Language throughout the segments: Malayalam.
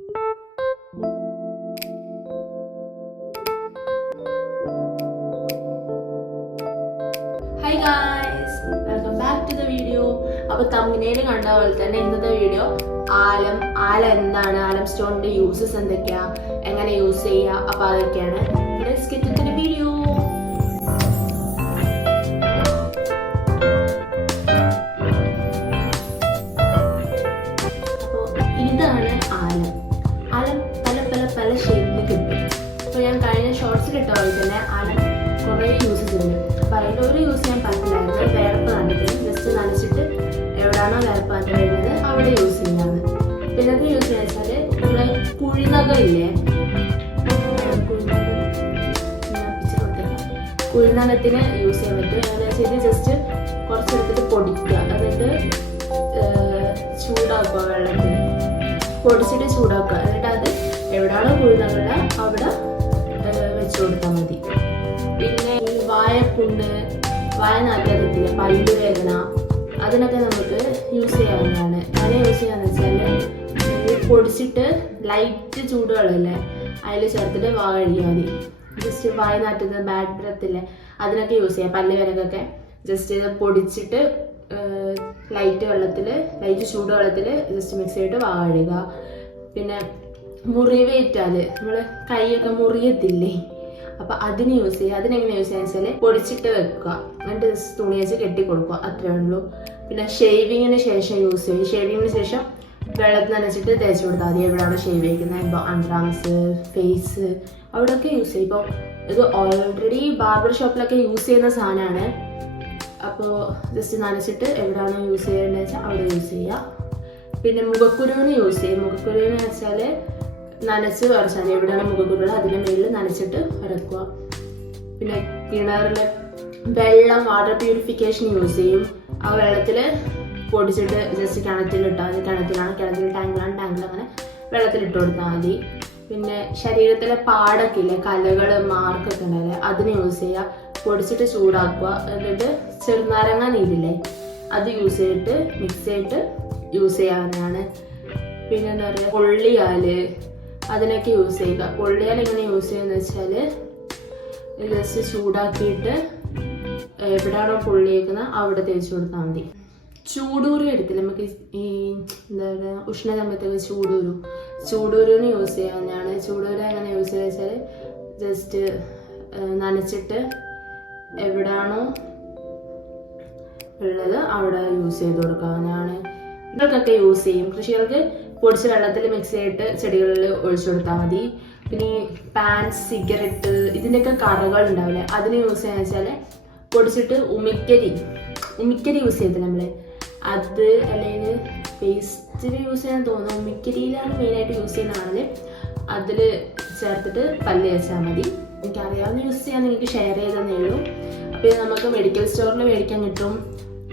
Hi guys, welcome back to the video. അപ്പോൾ തംബ്നെയിൽ കണ്ട പോലെ തന്നെ ഇന്നത്തെ വീഡിയോ ആലം എന്താണ്, ആലം സ്റ്റോണിന്റെ യൂസസ് എന്തൊക്കെയാ, എങ്ങനെ യൂസ് ചെയ്യുക, അപ്പോൾ അതൊക്കെയാണ്. Let's get into the video. അപ്പോൾ ഇതാണ് ആലം പല ഷേപ്പിൽ കിട്ടും. അപ്പോൾ ഞാൻ കഴിഞ്ഞ ഷോർട്സിൽ ഇട്ട പോലെ തന്നെ ആലം കുറേ യൂസസ് ഉണ്ട്. അപ്പോൾ അതിൻ്റെ ഒരു യൂസ് ഞാൻ പറഞ്ഞിട്ടുണ്ടായിരുന്നു, വേർപ്പ് കണ്ടിട്ട് ജസ്റ്റ് നനച്ചിട്ട് എവിടെയാണോ വേർപ്പ് കണ്ടു വരുന്നത് അവിടെ യൂസ് ചെയ്യാന്ന്. പിന്നത്തെ യൂസ് ചെയ്യുക വെച്ചാൽ നമ്മുടെ കുഴിനകമില്ലേ, കുഴിനകത്തിന് യൂസ് ചെയ്യാൻ പറ്റും. അങ്ങനെ വെച്ചാൽ ജസ്റ്റ് കുറച്ചെടുത്തിട്ട് പൊടിക്കുക, എന്നിട്ട് ചൂടാക്കുക, വെള്ളത്തിൽ പൊടിച്ചിട്ട് ചൂടാക്കുക, എന്നിട്ട് അത് എവിടെയാണോ കുഴിനകമുള്ള അവിടെ വെച്ച് കൊടുത്താൽ മതി. പിന്നെ വായപ്പുണ്ണ്, വായ നാട്ടിലെ പല്ല് വേദന, അതിനൊക്കെ നമുക്ക് യൂസ് ചെയ്യാവുന്നതാണ്. അങ്ങനെ യൂസ് ചെയ്യാന്ന് വെച്ചാൽ പൊടിച്ചിട്ട് ലൈറ്റ് ചൂടുവെള്ളമില്ലേ അതിൽ ചേർത്തിട്ട് വായ കഴുകിയാൽ മതി. ജസ്റ്റ് വായ നാട്ടുന്ന ബാഡ് ബ്രത്തില്ലേ അതിനൊക്കെ യൂസ് ചെയ്യാം. പല്ല് വേദനക്കൊക്കെ ജസ്റ്റ് ഇത് പൊടിച്ചിട്ട് ലൈറ്റ് ചൂടുവെള്ളത്തിൽ ജസ്റ്റ് മിക്സ് ചെയ്തിട്ട് വായ കഴുകുക. പിന്നെ മുറിവേറ്റാൽ നമ്മൾ കൈയൊക്കെ മുറിയത്തില്ലേ, അപ്പൊ അതിന് യൂസ് ചെയ്യുക. അതിനെങ്ങനെ യൂസ് ചെയ്യാന്ന് വെച്ചാൽ പൊടിച്ചിട്ട് വെക്കുക, എന്നിട്ട് തുണി വെച്ച് കെട്ടി കൊടുക്കുക, അത്രേ ഉള്ളൂ. പിന്നെ ഷേവിങ്ങിന് ശേഷം യൂസ് ചെയ്യും. ഷേവിങ്ങിന് ശേഷം വെള്ളത്തിൽ നനച്ചിട്ട് തേച്ച് കൊടുത്താൽ മതി. എവിടെയാണ് ഷേവ് ചെയ്യുന്നത്, ഇപ്പോൾ അണ്ടർആംസ്, ഫേസ്, അവിടെയൊക്കെ യൂസ് ചെയ്യും. ഇപ്പോൾ ഇത് ഓൾറെഡി ബാർബർ ഷോപ്പിലൊക്കെ യൂസ് ചെയ്യുന്ന സാധനമാണ്. അപ്പോൾ ജസ്റ്റ് നനച്ചിട്ട് എവിടെയാണോ യൂസ് ചെയ്യേണ്ടത് വെച്ചാൽ അവിടെ യൂസ് ചെയ്യുക. പിന്നെ മുഖക്കുരുവിന് യൂസ് ചെയ്യും. മുഖക്കുരുവിന് വെച്ചാൽ നനച്ച് വരച്ചാൽ എവിടെയാണ് മുഖക്കുരുള്ള അതിൻ്റെ മേലിൽ നനച്ചിട്ട് വരക്കുക. പിന്നെ കിണറിലെ വെള്ളം വാട്ടർ പ്യൂരിഫിക്കേഷൻ യൂസ് ചെയ്യും. ആ വെള്ളത്തിൽ പൊടിച്ചിട്ട് ജസ്റ്റ് കിണറ്റിലിട്ടാൽ മതി. കിണറ്റിൽ ടാങ്കിലാണ് അങ്ങനെ വെള്ളത്തിലിട്ട് കൊടുത്താൽ മതി. പിന്നെ ശരീരത്തിലെ പാടൊക്കെ ഇല്ലേ, കലകൾ, മാർക്കൊക്കെ ഉണ്ടല്ലേ, അതിന് യൂസ് ചെയ്യുക. പൊടിച്ചിട്ട് ചൂടാക്കുക, എന്നിട്ട് ചെറുനാരങ്ങ നീരില്ലേ അത് യൂസ് ചെയ്തിട്ട് മിക്സ് ചെയ്തിട്ട് യൂസ് ചെയ്യാവുന്നതാണ്. പിന്നെ എന്താ പറയുക, പൊള്ളിയാല് അതിനൊക്കെ യൂസ് ചെയ്യുക. പൊള്ളിയാൽ എങ്ങനെ യൂസ് ചെയ്യുന്നത് വെച്ചാൽ ജസ്റ്റ് ചൂടാക്കിയിട്ട് എവിടെയാണോ പൊള്ളിയേക്കുന്നത് അവിടെ തേച്ച് കൊടുത്താൽ മതി. ചൂടൂരു എടുത്തില്ല നമുക്ക്, ഈ എന്താ പറയുക ഉഷ്ണസമയത്തൊക്കെ ചൂടൂരിന് യൂസ് ചെയ്യാവുന്നതാണ്. ചൂടൂര് എങ്ങനെ യൂസ് ചെയ്യുക വെച്ചാൽ ജസ്റ്റ് നനച്ചിട്ട് എവിടെയാണോ ഉള്ളത് അവിടെ യൂസ് ചെയ്ത് കൊടുക്കാവുന്നതാണ്. ഇതൊക്കെ യൂസ് ചെയ്യും. കൃഷികൾക്ക് പൊടിച്ച് വെള്ളത്തിൽ മിക്സ് ചെയ്തിട്ട് ചെടികളിൽ ഒഴിച്ചു കൊടുത്താൽ മതി. പിന്നെ ഈ പാൻ, സിഗരറ്റ്, ഇതിൻ്റെയൊക്കെ കറകൾ ഉണ്ടാവില്ലേ അതിന് യൂസ് ചെയ്യാന്ന് വെച്ചാൽ പൊടിച്ചിട്ട് ഉമിക്കരി യൂസ് ചെയ്യത്തില്ല നമ്മൾ, അത് അല്ലെങ്കിൽ പേസ്റ്റിൽ യൂസ് ചെയ്യാൻ തോന്നുന്നു. ഉമിക്കരിയിലാണ് മെയിനായിട്ട് യൂസ് ചെയ്യുന്നതാണെങ്കിൽ അതിൽ ചേർത്തിട്ട് പല്ല് തേച്ചാൽ മതി. എനിക്കറിയാവുന്ന യൂസ് ചെയ്യാൻ എനിക്ക് ഷെയർ ചെയ്തതന്നേ ഉള്ളൂ. അപ്പോൾ ഇത് നമുക്ക് മെഡിക്കൽ സ്റ്റോറിൽ മേടിക്കാൻ കിട്ടും.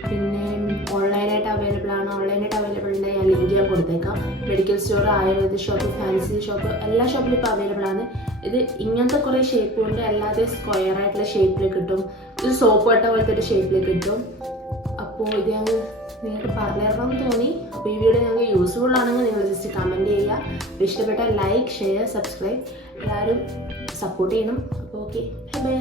പിന്നെ ഓൺലൈനായിട്ട് അവൈലബിൾ ആണ്. ഓൺലൈനായിട്ട് അവൈലബിൾ ഉണ്ട്, ഞാൻ ലിങ്ക് ചെയ്യാൻ കൊടുത്തേക്കാം. Medical store, Ayurveda shop, fancy shop, എല്ലാ ഷോപ്പിലും ഇപ്പോൾ അവൈലബിൾ ആണ്. ഇത് ഇങ്ങനത്തെ കുറേ ഷേപ്പ് കൊണ്ട് അല്ലാതെ സ്ക്വയർ ആയിട്ടുള്ള ഷേപ്പിൽ കിട്ടും. ഇത് സോപ്പ് വട്ട പോലത്തെ ഒരു ഷേപ്പിൽ കിട്ടും. അപ്പോൾ ഇത് ഞങ്ങൾ നിങ്ങൾക്ക് പറഞ്ഞു തരണമെന്ന് തോന്നി. അപ്പോൾ ഈ വീഡിയോ ഞങ്ങൾക്ക് യൂസ്ഫുൾ ആണെങ്കിൽ നിങ്ങൾ ജസ്റ്റ് കമൻറ്റ് ചെയ്യുക. അപ്പോൾ ഇഷ്ടപ്പെട്ടാൽ ലൈക്ക്, ഷെയർ, സബ്സ്ക്രൈബ് എല്ലാവരും സപ്പോർട്ട് ചെയ്യണം. അപ്പോൾ ഓക്കെ, ബൈ.